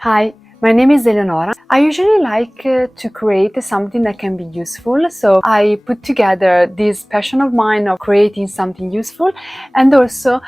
Hi, my name is Eleonora. I usually like to create something that can be useful, so I put together this passion of mine of creating something useful and also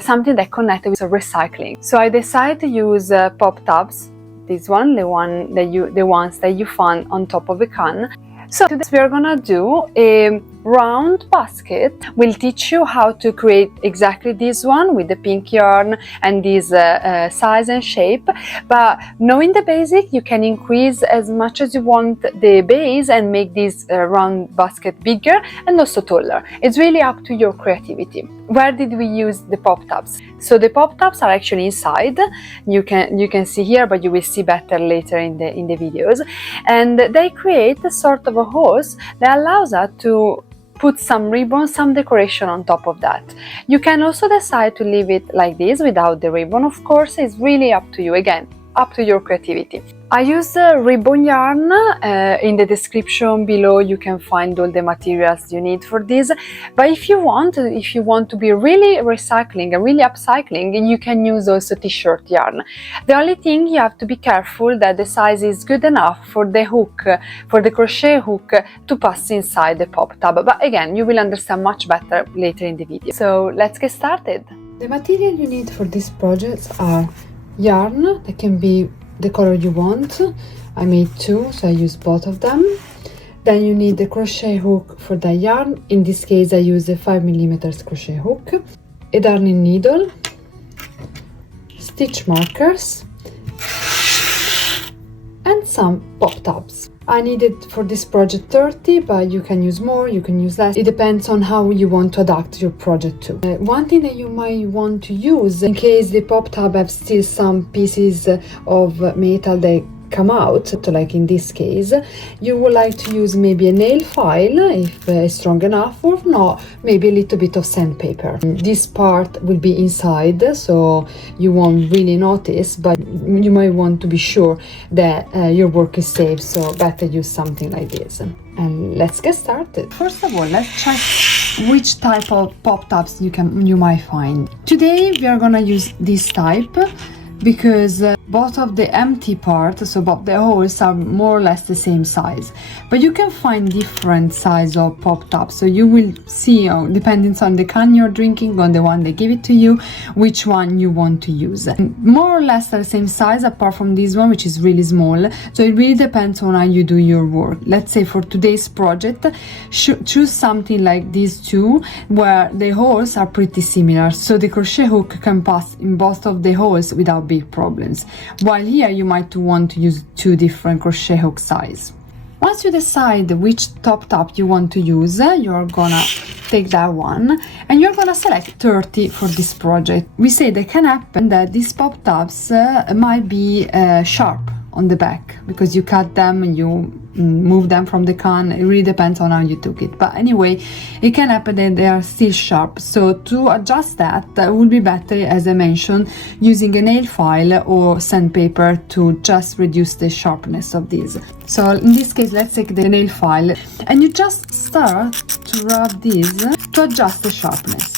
something that connected with recycling. So I decided to use pop tabs, this one, the ones that you find on top of the can. So today we are gonna do a round basket. We'll teach you how to create exactly this one with the pink yarn and this size and shape. But knowing the basic, you can increase as much as you want the base and make this round basket bigger and also taller. It's really up to your creativity. Where did we use the pop tabs? So the pop tabs are actually inside. You can see here, but you will see better later in the videos. And they create a sort of a hose that allows us to put some ribbon, some decoration on top of that. You can also decide to leave it like this without the ribbon, of course. It's really up to you, again, up to your creativity. I use ribbon yarn. In the description below you can find all the materials you need for this, but if you want to be really recycling and really upcycling, you can use also t-shirt yarn. The only thing, you have to be careful that the size is good enough for the hook, for the crochet hook, to pass inside the pop tab, but again, you will understand much better later in the video. So let's get started. The material you need for this project are yarn that can be the color you want. I made two, so I use both of them. Then you need the crochet hook for the yarn. In this case I use a 5mm crochet hook, a darning needle, stitch markers and some pop tabs. I needed for this project 30, but you can use more, you can use less. It depends on how you want to adapt your project to. One thing that you might want to use, in case the pop tab have still some pieces of metal that come out, so like in this case, you would like to use maybe a nail file if it's strong enough, or not, maybe a little bit of sandpaper. This part will be inside, so you won't really notice, but you might want to be sure that your work is safe, so better use something like this. And let's get started. First of all, let's check which type of pop tabs you might find. Today we are gonna use this type because both of the empty part, so both the holes, are more or less the same size, but you can find different size of pop tabs, so you will see, depending on the can you're drinking, on the one they give it to you, which one you want to use. More or less the same size, apart from this one, which is really small, so it really depends on how you do your work. Let's say for today's project, choose something like these two, where the holes are pretty similar, so the crochet hook can pass in both of the holes without big problems. While here you might want to use two different crochet hook size. Once you decide which top tab you want to use, you're gonna take that one and you're gonna select 30 for this project. We say that can happen that these pop tabs might be sharp on the back because you cut them and you move them from the can. It really depends on how you took it, but anyway, it can happen that they are still sharp, so to adjust that would be better, as I mentioned, using a nail file or sandpaper to just reduce the sharpness of these. So in this case, let's take the nail file and you just start to rub this to adjust the sharpness.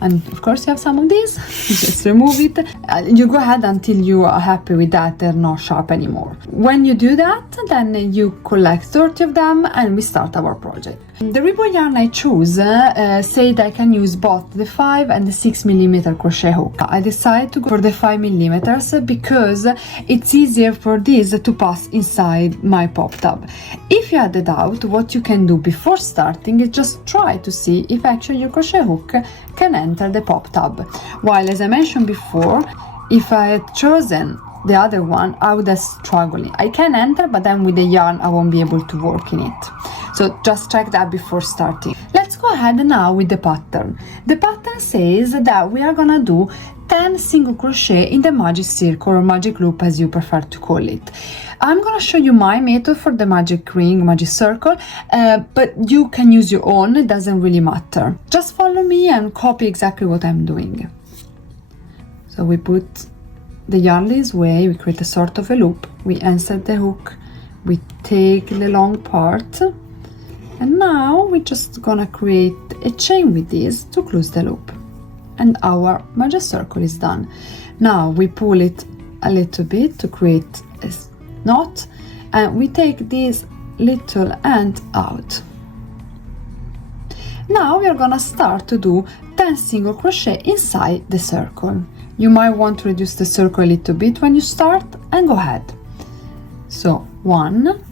And of course you have some of these, just remove it. You go ahead until you are happy with that, they're not sharp anymore. When you do that, then you collect 30 of them and we start our project. The ribbon yarn I choose say that I can use both the 5 and the 6mm crochet hook. I decided to go for the 5mm because it's easier for this to pass inside my pop tab. If you had a doubt, what you can do before starting is just try to see if actually your crochet hook can enter the pop tab. While, as I mentioned before, if I had chosen the other one, I would have struggled. I can enter, but then with the yarn I won't be able to work in it. So just check that before starting. Let's go ahead now with the pattern. The pattern says that we are gonna do 10 single crochet in the magic circle or magic loop, as you prefer to call it. I'm gonna show you my method for the magic ring, magic circle, but you can use your own, it doesn't really matter. Just follow me and copy exactly what I'm doing. So we put the yarn this way, we create a sort of a loop, we insert the hook, we take the long part, and now we're just gonna create a chain with this to close the loop. And our magic circle is done. Now we pull it a little bit to create a knot, and we take this little end out. Now we are gonna start to do 10 single crochet inside the circle. You might want to reduce the circle a little bit when you start, and go ahead. So 1,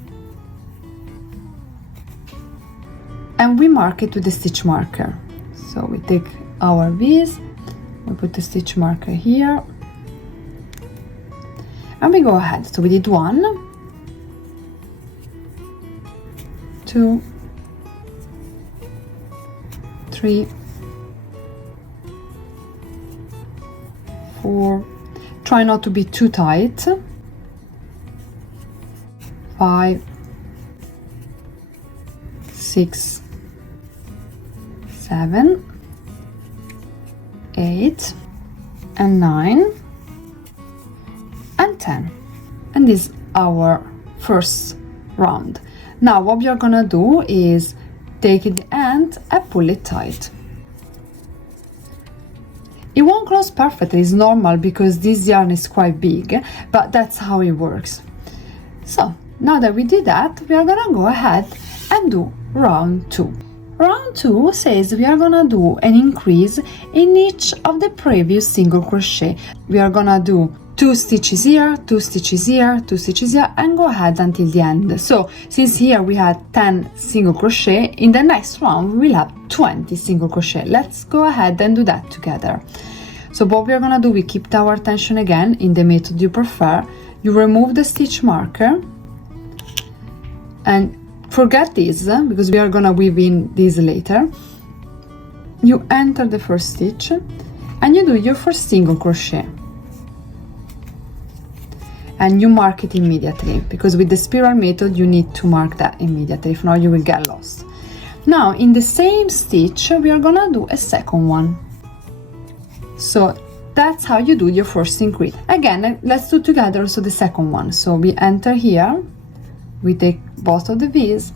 and we mark it with the stitch marker. So we take our V's, we put the stitch marker here, and we go ahead. So we did 1, 2, 3, 4, try not to be too tight, 5, 6, 7, 8, and 9, and 10. And this is our first round. Now what we are gonna do is take the end and pull it tight. It won't close perfectly, it's normal because this yarn is quite big, but that's how it works. So now that we did that, we are gonna go ahead and do round 2. Round 2 says we are gonna do an increase in each of the previous single crochet. We are gonna do 2 stitches here, 2 stitches here, 2 stitches here, and go ahead until the end. So since here we had 10 single crochet, in the next round we'll have 20 single crochet. Let's go ahead and do that together. So what we are gonna do, we keep our attention again in the method you prefer. You remove the stitch marker, and forget this because we are gonna weave in this later. You enter the first stitch and you do your first single crochet, and you mark it immediately because with the spiral method you need to mark that immediately, if not you will get lost. Now in the same stitch we are gonna do a second one. So that's how you do your first increase. Again, let's do together also the second one. So we enter here, we take both of the V's,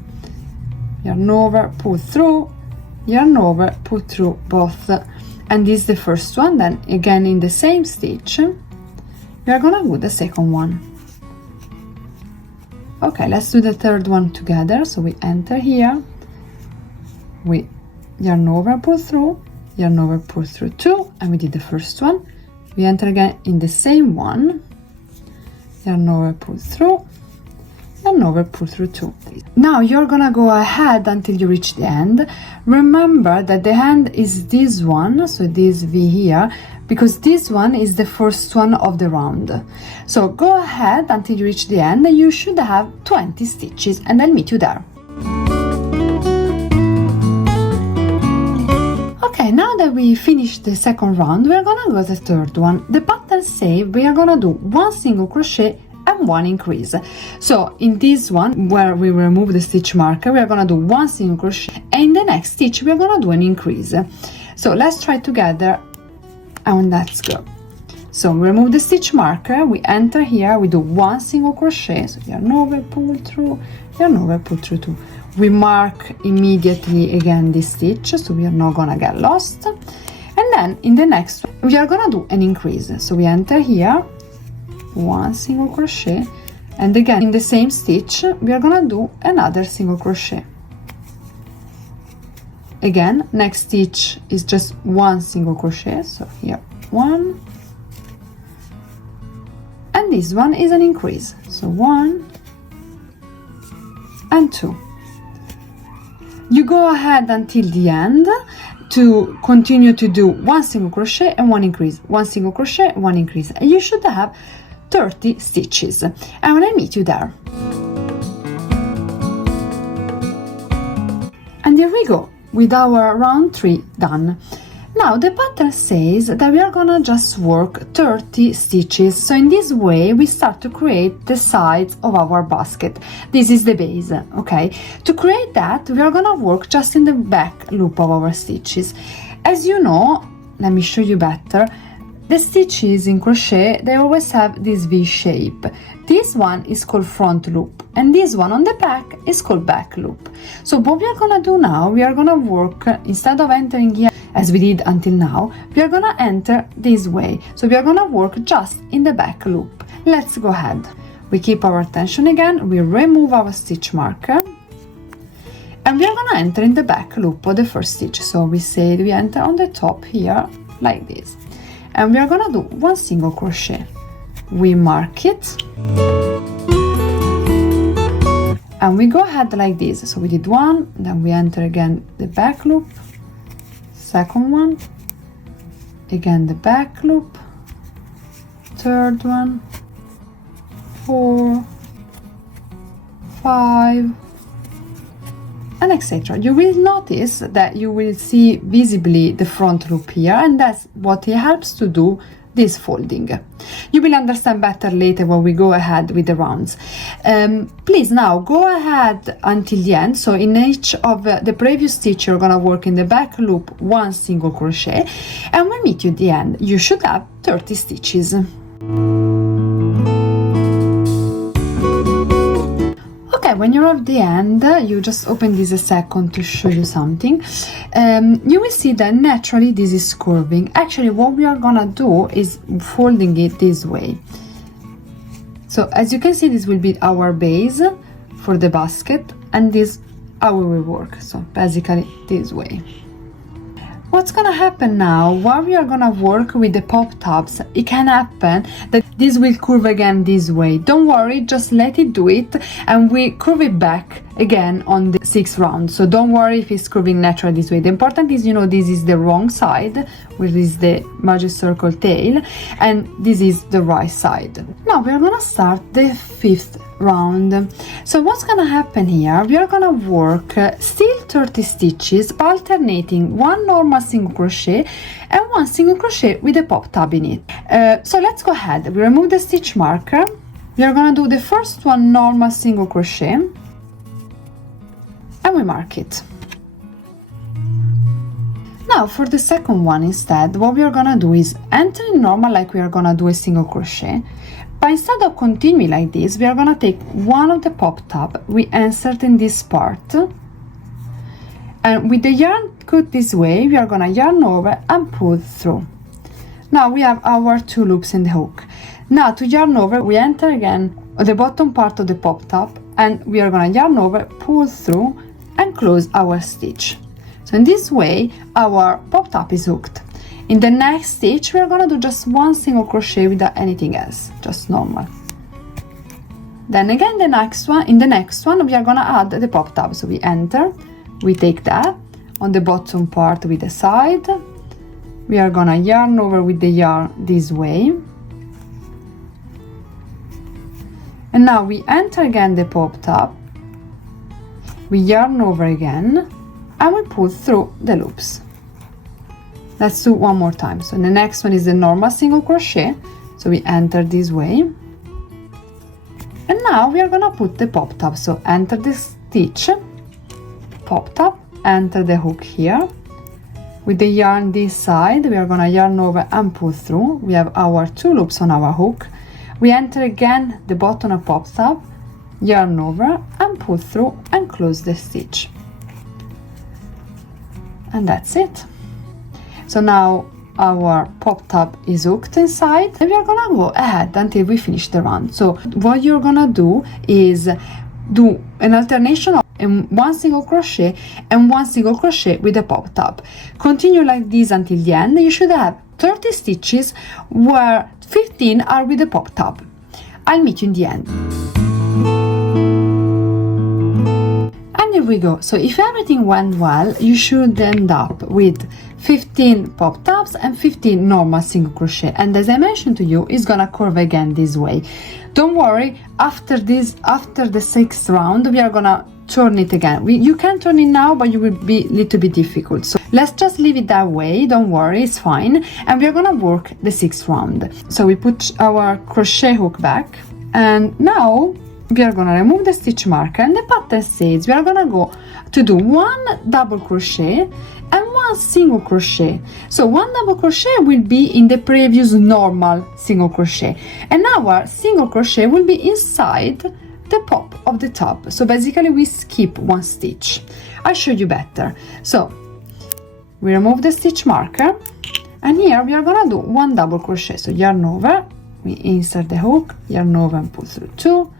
yarn over, pull through, yarn over, pull through both, and this is the first one. Then again in the same stitch we are gonna do the second one. Okay, let's do the third one together. So we enter here, we yarn over, pull through, yarn over, pull through 2, and we did the first one. We enter again in the same one, yarn over, pull through, yarn over, pull through 2. Now you're gonna go ahead until you reach the end. Remember that the end is this one, so this V here, because this one is the first one of the round. So go ahead until you reach the end, and you should have 20 stitches, and I'll meet you there. Okay, now that we finished the second round, we are gonna go to the third one. The pattern says we are gonna do 1 single crochet and 1 increase. So in this one where we remove the stitch marker, we are gonna do 1 single crochet, and in the next stitch we are gonna do an increase. So let's try together, and let's go. So we remove the stitch marker, we enter here, we do 1 single crochet, so yarn over, pull through, yarn over, pull through 2. We mark immediately again this stitch, so we are not gonna get lost. And then in the next one we are gonna do an increase. So we enter here, 1 single crochet, and again in the same stitch we are gonna do another single crochet. Again, next stitch is just 1 single crochet, so here 1, and this one is an increase, so 1 and 2. You go ahead until the end to continue to do 1 single crochet and 1 increase, 1 single crochet, 1 increase, and you should have 30 stitches, and I'll meet you there. And here we go with our round 3 done. Now the pattern says that we are gonna just work 30 stitches. So in this way we start to create the sides of our basket. This is the base, okay? To create that we are gonna work just in the back loop of our stitches. As you know, let me show you better. The stitches in crochet, they always have this V shape. This one is called front loop, and this one on the back is called back loop. So what we are gonna do now, we are gonna work, instead of entering here as we did until now, we are gonna enter this way. So we are gonna work just in the back loop. Let's go ahead. We keep our tension again, we remove our stitch marker, and we are gonna enter in the back loop of the first stitch. So we say we enter on the top here like this, and we are gonna do 1 single crochet. We mark it and we go ahead like this. So we did 1, then we enter again the back loop, second one, again the back loop, third one, 4, 5, and etc. You will notice that you will see visibly the front loop here, and that's what it helps to do this folding. You will understand better later when we go ahead with the rounds. Please now go ahead until the end. So in each of the previous stitch you're gonna work in the back loop 1 single crochet, and we'll meet you at the end. You should have 30 stitches. Okay, when you're at the end, you just open this a second to show you something. You will see that naturally this is curving. Actually, what we are gonna do is folding it this way. So as you can see, this will be our base for the basket, and this how we will work. So basically this way. What's gonna happen now, while we are gonna work with the pop tabs, it can happen that this will curve again this way. Don't worry, just let it do it, and we curve it back again on the 6th round. So don't worry if it's curving naturally this way. The important is, you know, this is the wrong side, which is the magic circle tail, and this is the right side. Now we are gonna start the 5th round. So what's gonna happen here, we are gonna work still 30 stitches, but alternating 1 normal single crochet and 1 single crochet with a pop tab in it. So let's go ahead. We remove the stitch marker. We are gonna do the first one normal single crochet, and we mark it. Now for the second one, instead, what we are gonna do is enter in normal like we are gonna do a single crochet, but instead of continuing like this, we are gonna take one of the pop tab, we insert in this part, and with the yarn cut this way, we are gonna yarn over and pull through. Now we have our 2 loops in the hook. Now to yarn over, we enter again the bottom part of the pop tab, and we are gonna yarn over, pull through, and close our stitch. So in this way, our pop tab is hooked. In the next stitch, we are gonna do just 1 single crochet without anything else, just normal. Then again, in the next one, we are gonna add the pop tab. So we enter, we take that on the bottom part with the side. We are gonna yarn over with the yarn this way. And now we enter again the pop tab. We yarn over again, and we pull through the loops. Let's do one more time. So the next one is the normal single crochet. So we enter this way. And now we are gonna put the pop tab. So enter the stitch, pop tab, enter the hook here. With the yarn this side, we are gonna yarn over and pull through. We have our 2 loops on our hook. We enter again the bottom of pop tab, yarn over and pull through and close the stitch. And that's it. So now our pop tab is hooked inside, and we are gonna go ahead until we finish the round. So what you're gonna do is do an alternation of 1 single crochet and 1 single crochet with a pop tab. Continue like this until the end. You should have 30 stitches where 15 are with the pop tab. I'll meet you in the end. And here we go. So if everything went well, you should end up with 15 pop tabs and 15 normal single crochet, and as I mentioned to you, it's gonna curve again this way. Don't worry, after the 6th round we are gonna turn it again. You can turn it now, but you will be a little bit difficult, so let's just leave it that way. Don't worry, it's fine. And we are gonna work the 6th round. So we put our crochet hook back, and now we are gonna remove the stitch marker, and the pattern says we are gonna go to do 1 double crochet and 1 single crochet. So 1 double crochet will be in the previous normal single crochet, and our single crochet will be inside the pop of the top. So basically we skip 1 stitch. I'll show you better. So we remove the stitch marker, and here we are gonna do 1 double crochet. So yarn over, we insert the hook, yarn over and pull through 2,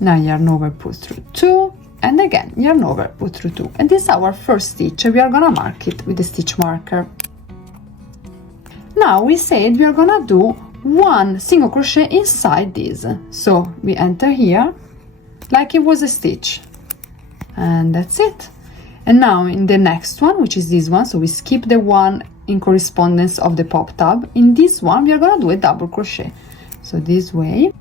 now yarn over, pull through 2, and again yarn over, pull through 2, and this is our first stitch. We are gonna mark it with the stitch marker. Now we said we are gonna do 1 single crochet inside this, so we enter here like it was a stitch, and that's it. And now in the next one, which is this one, so we skip the one in correspondence of the pop tab, in this one we are gonna do a double crochet, so this way.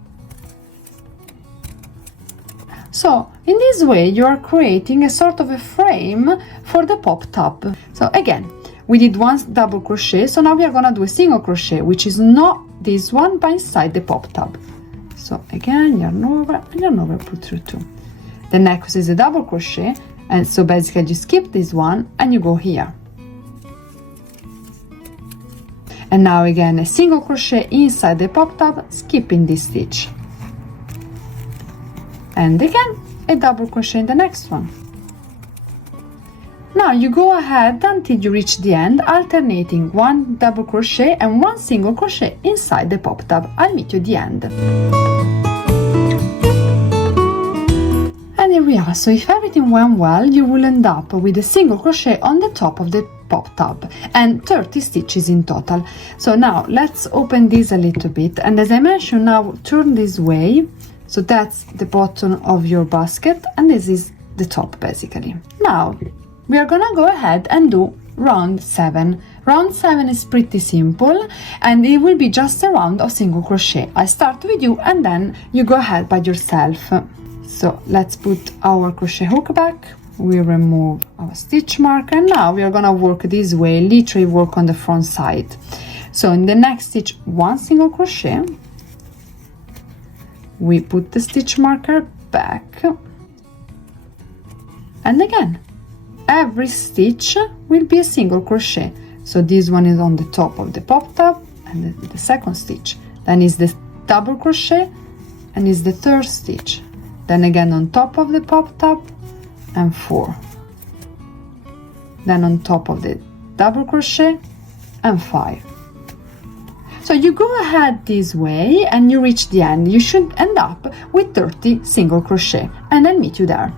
So in this way you are creating a sort of a frame for the pop tab. So again, we did 1 double crochet, so now we are gonna do a single crochet, which is not this one but inside the pop tab. So again, yarn over and yarn over, pull through 2. The next is a double crochet, and so basically you skip this one and you go here. And now again a single crochet inside the pop tab, skipping this stitch. And again a double crochet in the next one. Now you go ahead until you reach the end, alternating 1 double crochet and 1 single crochet inside the pop tab. I'll meet you at the end. And here we are. So if everything went well, you will end up with a single crochet on the top of the pop tab and 30 stitches in total. So now let's open this a little bit, and as I mentioned, now turn this way, so that's the bottom of your basket and this is the top basically. Now we are gonna go ahead and do round 7. Round 7 is pretty simple and it will be just a round of single crochet. I start with you and then you go ahead by yourself. So let's put our crochet hook back, we remove our stitch marker, and now we are gonna work this way, literally work on the front side. So in the next stitch, 1 single crochet, we put the stitch marker back, and again every stitch will be a single crochet. So this one is on the top of the pop tab and the second stitch, then is the double crochet and is the third stitch, then again on top of the pop tab and 4, then on top of the double crochet and 5. So you go ahead this way and you reach the end. You should end up with 30 single crochet, and I'll meet you there.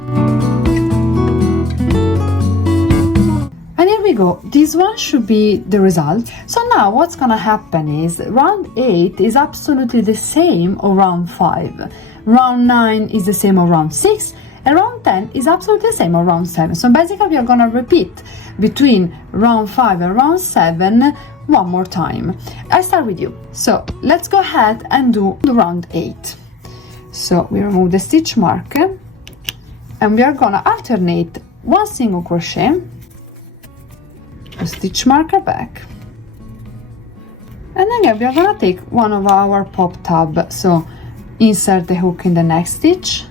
And here we go, this one should be the result. So now what's gonna happen is round 8 is absolutely the same of round 5, round 9 is the same of round 6, and round 10 is absolutely the same of round 7. So basically we are gonna repeat between round 5 and round 7 one more time. I start with you, so let's go ahead and do the round 8. So we remove the stitch marker and we are gonna alternate 1 single crochet, a stitch marker back, and then we are gonna take one of our pop tab, so insert the hook in the next stitch,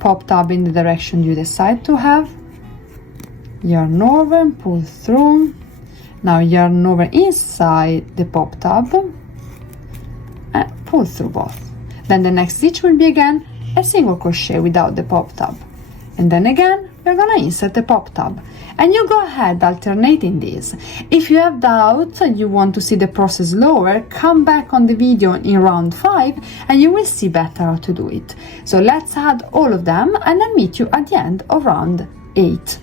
pop tab in the direction you decide to have, yarn over and pull through, now yarn over inside the pop tab and pull through both. Then the next stitch will be again a single crochet without the pop tab, and then again we're gonna insert the pop tab, and you go ahead alternating these. If you have doubts and you want to see the process slower, come back on the video in round 5 and you will see better how to do it. So let's add all of them and then meet you at the end of round 8.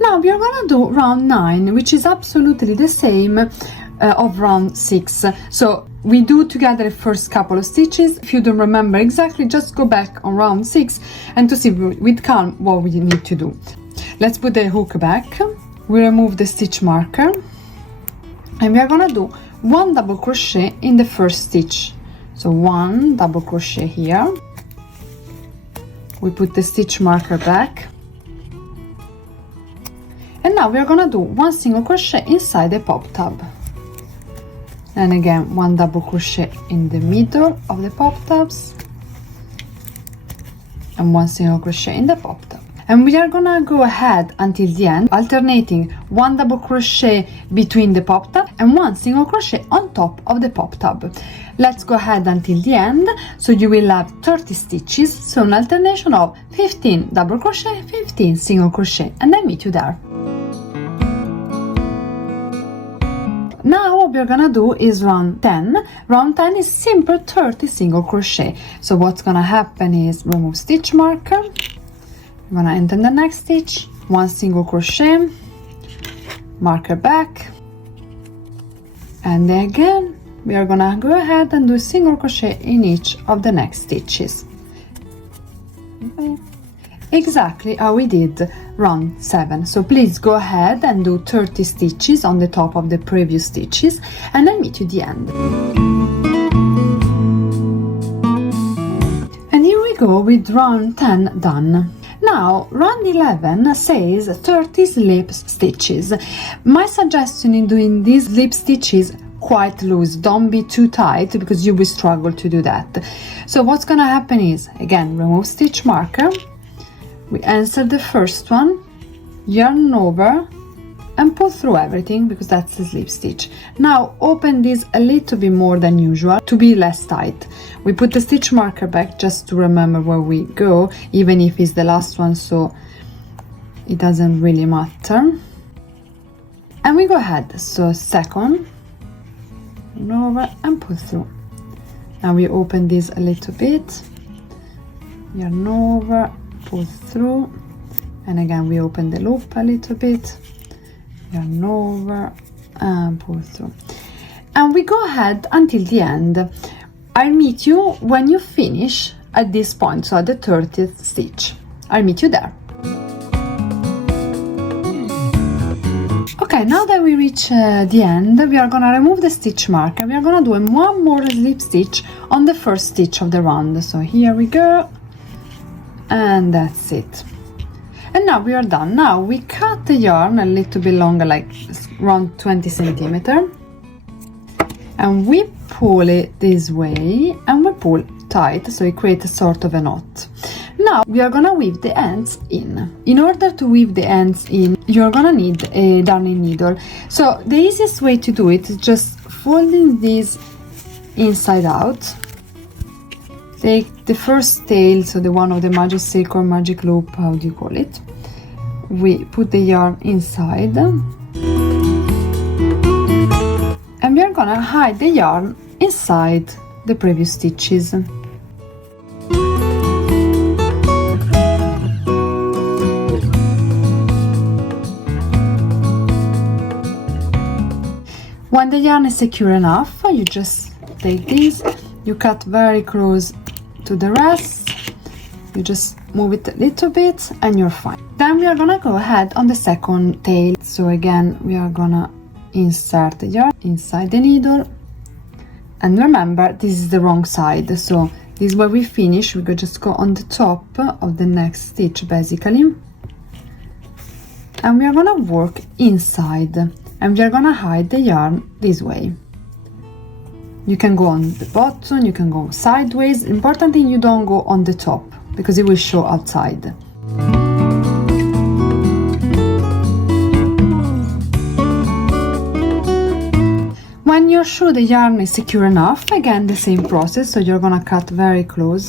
Now we are gonna do round 9, which is absolutely the same of round 6. So we do together the first couple of stitches. If you don't remember exactly, just go back on round 6 and to see with calm what we need to do. Let's put the hook back, we remove the stitch marker, and we are gonna do 1 double crochet in the first stitch. So 1 double crochet here, we put the stitch marker back, and now we are gonna do 1 single crochet inside the pop tab, and again 1 double crochet in the middle of the pop tabs and 1 single crochet in the pop tab. And we are gonna go ahead until the end, alternating 1 double crochet between the pop tab and 1 single crochet on top of the pop tab. Let's go ahead until the end, so you will have 30 stitches, so an alternation of 15 double crochet, 15 single crochet, and I meet you there. Now what we're gonna do is round 10. Round 10 is simple 30 single crochet. So what's gonna happen is remove stitch marker, I'm gonna enter the next stitch, 1 single crochet, marker back, and again we are gonna go ahead and do a single crochet in each of the next stitches. Okay. Exactly how we did round 7. So please go ahead and do 30 stitches on the top of the previous stitches, and I'll meet you at the end. And here we go with round 10 done. Now round 11 says 30 slip stitches. My suggestion in doing these slip stitches quite loose, don't be too tight because you will struggle to do that. So what's gonna happen is, again, remove stitch marker, we insert the first one, yarn over and pull through everything because that's the slip stitch. Now open this a little bit more than usual to be less tight. We put the stitch marker back just to remember where we go, even if it's the last one, so it doesn't really matter. And we go ahead, so second, yarn over and pull through. Now we open this a little bit, yarn over, pull through, and again we open the loop a little bit, yarn over and pull through, and we go ahead until the end. I'll meet you when you finish at this point, so at the 30th stitch. I'll meet you there. Okay, now that we reach the end, we are gonna remove the stitch marker. We are gonna do one more slip stitch on the first stitch of the round. So here we go, and that's it. And now we are done. Now we cut the yarn a little bit longer, like around 20 centimeter, and we pull it this way and we pull tight, so it creates a sort of a knot. Now we are gonna weave the ends in. In order to weave the ends in, you're gonna need a darning needle. So the easiest way to do it is just folding this inside out. Take the first tail, so the one of the magic silk or magic loop, how do you call it? We put the yarn inside, and we are gonna hide the yarn inside the previous stitches. When the yarn is secure enough, you just take this, you cut very close to the rest, you just move it a little bit and you're fine. Then we are gonna go ahead on the second tail. So again, we are gonna insert the yarn inside the needle, and remember this is the wrong side, so this is where we finish. We could just go on the top of the next stitch basically, and we are gonna work inside, and we are gonna hide the yarn this way. You can go on the bottom, you can go sideways. Important thing, you don't go on the top because it will show outside. When you're sure the yarn is secure enough, again the same process, so you're gonna cut very close,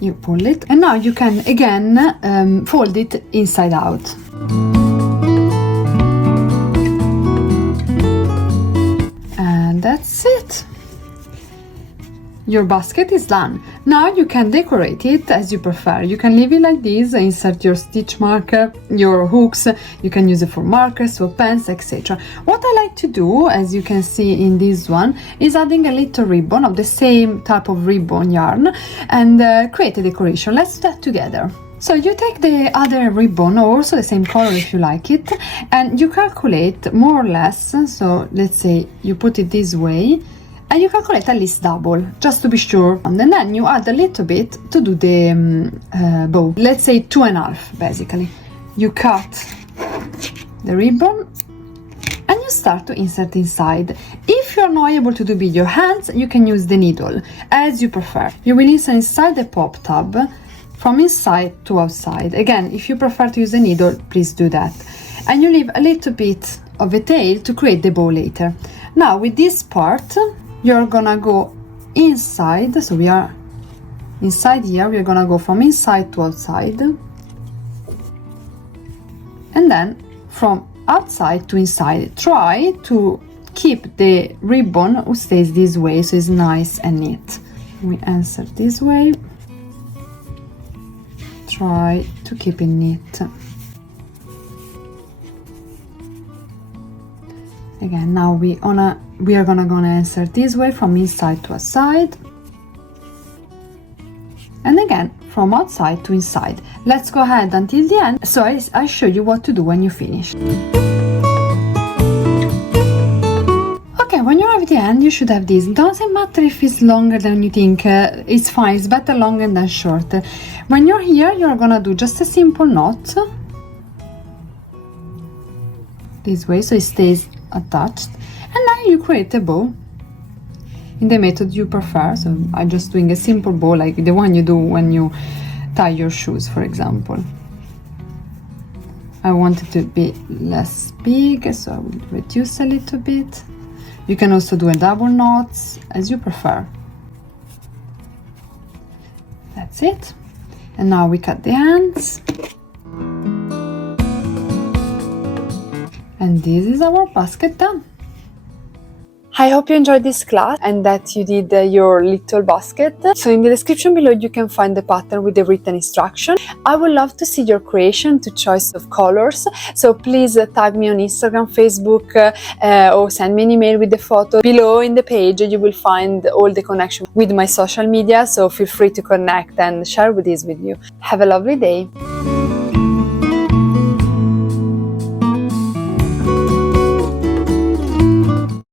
you pull it, and now you can again fold it inside out. And that's it. Your basket is done. Now you can decorate it as you prefer. You can leave it like this, insert your stitch marker, your hooks, you can use it for markers, for pens, etc. What I like to do, as you can see in this one, is adding a little ribbon of the same type of ribbon yarn and create a decoration. Let's do that together. So you take the other ribbon, or also the same color if you like it, and you calculate more or less, so let's say you put it this way, and you calculate at least double, just to be sure. And then you add a little bit to do the bow. Let's say 2.5, basically. You cut the ribbon and you start to insert inside. If you're not able to do with your hands, you can use the needle, as you prefer. You will insert inside the pop tab, from inside to outside. Again, if you prefer to use a needle, please do that. And you leave a little bit of a tail to create the bow later. Now with this part, you're gonna go inside, so we are inside here, we're gonna go from inside to outside, and then from outside to inside. Try to keep the ribbon who stays this way, so it's nice and neat. We insert this way. Try to keep it neat. Again, now we are gonna insert this way from inside to outside, and again from outside to inside. Let's go ahead until the end, so I show you what to do when you finish. Okay, when you're at the end, you should have this. Doesn't matter if it's longer than you think, it's fine, it's better longer than short. When you're here, you're gonna do just a simple knot this way, so it stays attached, and now you create a bow in the method you prefer. So I'm just doing a simple bow like the one you do when you tie your shoes, for example. I want it to be less big, so I will reduce a little bit. You can also do a double knot as you prefer. That's it. And now we cut the ends. And this is our basket done. I hope you enjoyed this class and that you did your little basket. So in the description below you can find the pattern with the written instruction. I would love to see your creation to choice of colors. So please tag me on Instagram, Facebook, or send me an email with the photo. Below in the page you will find all the connection with my social media. So feel free to connect and share this with you. Have a lovely day.